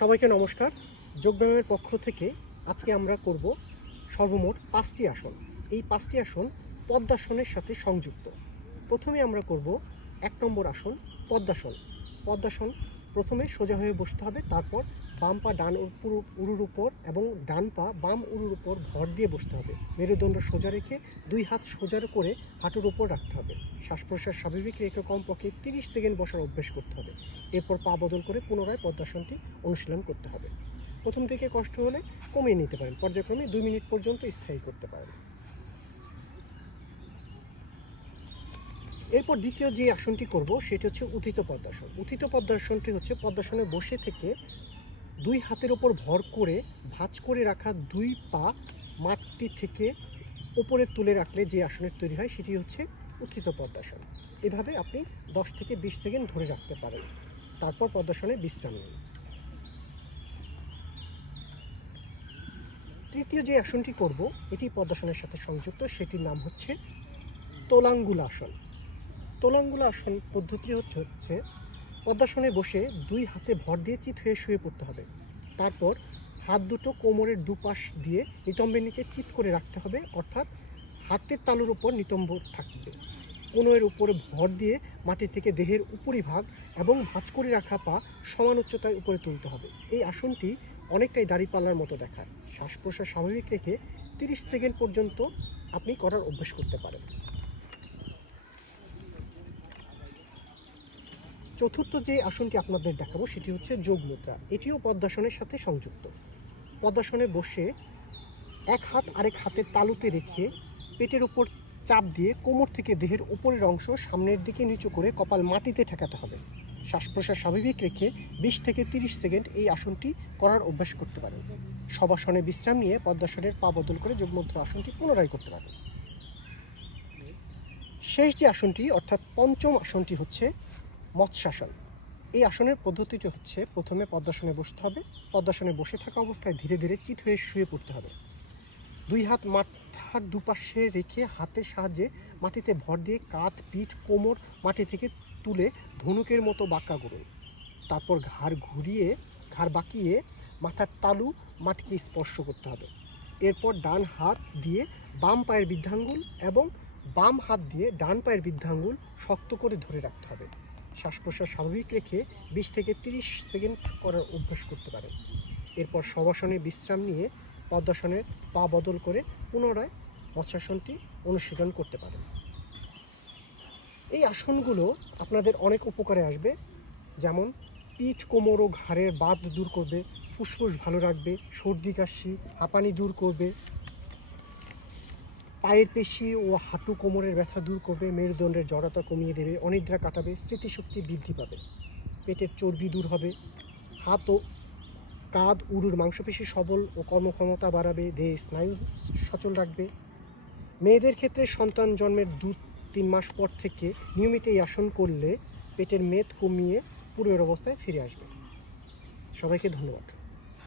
সবাইকে নমস্কার। যোগব্যায়ামের পক্ষ থেকে আজকে আমরা করব সর্বমোট 5টি আসন। এই 5টি আসন পদ্মাসনের সাথে সংযুক্ত। প্রথমে আমরা করব 1 নম্বর আসন পদ্মাসন। পদ্মাসন প্রথমে সোজা হয়ে বসতে হবে, তারপর বাম পা ডান উরুর উপর এবং ডান পা বাম উরুর উপর ভর দিয়ে বসতে হবে। মেরুদণ্ড সোজা রেখে 2 হাত সোজা করে হাঁটুর উপর রাখতে হবে। শ্বাস প্রশ্বাস স্বাভাবিক রেখে কমপক্ষে 30 সেকেন্ড বসার অভ্যাস করতে হবে। এরপর পা বদল করে পুনরায় পদ্মাসনটি অনুশীলন করতে হবে। প্রথম থেকে কষ্ট হলে কমিয়ে নিতে পারেন, পর্যায়ক্রমে 2 মিনিট পর্যন্ত স্থায়ী করতে পারেন। এরপর দ্বিতীয় যে আসনটি করব সেটি হচ্ছে উত্থিত পদ্মাসন। উত্থিত পদ্মাসনটি হচ্ছে পদ্মাসনে বসে থেকে 2 হাতের ওপর ভর করে ভাঁজ করে রাখা 2 পা মাটি থেকে উপরে তুলে রাখলে যে আসনের তৈরি হয় সেটি হচ্ছে উত্থিত পদ্মাসন। এভাবে আপনি 10 থেকে 20 সেকেন্ড ধরে রাখতে পারেন, তারপর পদ্মাসনে বিশ্রাম নিন। তৃতীয় যে আসনটি করব এটি পদ্মাসনের সাথে সংযুক্ত, সেটির নাম হচ্ছে তোলাঙ্গুল আসন। তোলাঙ্গুল আসন পদ্ধতি হচ্ছে পদ্মাসনে বসে 2 হাতে ভর দিয়ে চিত হয়ে শুয়ে পড়তে হবে। তারপর হাত দুটো কোমরের দুপাশ দিয়ে নিতম্বের নিচে চিত করে রাখতে হবে, অর্থাৎ হাতের তালুর উপর নিতম্ব থাকবে। কোণের উপরে ভর দিয়ে মাটি থেকে দেহের উপরিভাগ এবং ভাঁজ করে রাখা পা সমান উচ্চতায় উপরে তুলতে হবে। এই আসনটি অনেকটাই দাঁড়িপাল্লার মতো দেখায়। শ্বাস প্রশ্বাস স্বাভাবিক রেখে 30 সেকেন্ড পর্যন্ত আপনি করার অভ্যাস করতে পারেন। চতুর্থ যে আসনটি আপনাদের দেখাবো সেটি হচ্ছে যোগ মুদ্রা। এটিও পদ্মাসনের সাথে সংযুক্ত। পদ্মাসনে বসে এক হাত আরেক হাতের তালুতে রেখে পেটের উপর চাপ দিয়ে কোমর থেকে দেহের উপরের অংশ সামনের দিকে নিচু করে কপাল মাটিতে ঠেকাতে হবে। শ্বাস প্রশ্বাস স্বাভাবিক রেখে 20 থেকে 30 সেকেন্ড এই আসনটি করার অভ্যাস করতে পারেন। সব আসনে বিশ্রাম নিয়ে পদ্মাসনের পা বদল করে যোগমুদ্রা আসনটি পুনরায় করতে পারেন। শেষ যে আসনটি অর্থাৎ পঞ্চম আসনটি হচ্ছে মৎস্যাসন। এই আসনের পদ্ধতিটি হচ্ছে প্রথমে পদ্মাসনে বসতে হবে। পদ্মাসনে বসে থাকা অবস্থায় ধীরে ধীরে চিত হয়ে শুয়ে পড়তে হবে। 2 হাত মাথার দুপাশে রেখে হাতের সাহায্যে মাটিতে ভর দিয়ে কাঁধ পিঠ কোমর মাটি থেকে তুলে ধনুকের মতো বাঁকা করুন। তারপর ঘাড় বাঁকিয়ে মাথার তালু মাটিকে স্পর্শ করতে হবে। এরপর ডান হাত দিয়ে বাম পায়ের বৃদ্ধাঙ্গুল এবং বাম হাত দিয়ে ডান পায়ের বৃদ্ধাঙ্গুল শক্ত করে ধরে রাখতে হবে। শ্বাস প্রশ্বাস স্বাভাবিক রেখে 20 থেকে 30 সেকেন্ড করার অভ্যাস করতে পারেন। এরপর শবাসনে বিশ্রাম নিয়ে পদ্মাসনের পা বদল করে পুনরায় মৎস্যাসনটি অনুশীলন করতে পারেন। এই আসনগুলো আপনাদের অনেক উপকারে আসবে, যেমন পিঠ কোমর ও ঘাড়ের বাত দূর করবে, ফুসফুস ভালো রাখবে, সর্দি কাশি হাঁপানি দূর করবে, পায়ের পেশি ও হাঁটু কোমরের ব্যথা দূর করবে, মেরুদণ্ডের জড়তা কমিয়ে দেবে, অনিদ্রা কাটাবে, স্মৃতিশক্তি বৃদ্ধি পাবে, পেটের চর্বি দূর হবে, হাত ও কাঁধ উরুর মাংসপেশি সবল ও কর্মক্ষমতা বাড়াবে, দেহে স্নায়ু সচল রাখবে। মেয়েদের ক্ষেত্রে সন্তান জন্মের 2-3 মাস পর থেকে নিয়মিত এই আসন করলে পেটের মেদ কমিয়ে পূর্বের অবস্থায় ফিরে আসবে। সবাইকে ধন্যবাদ।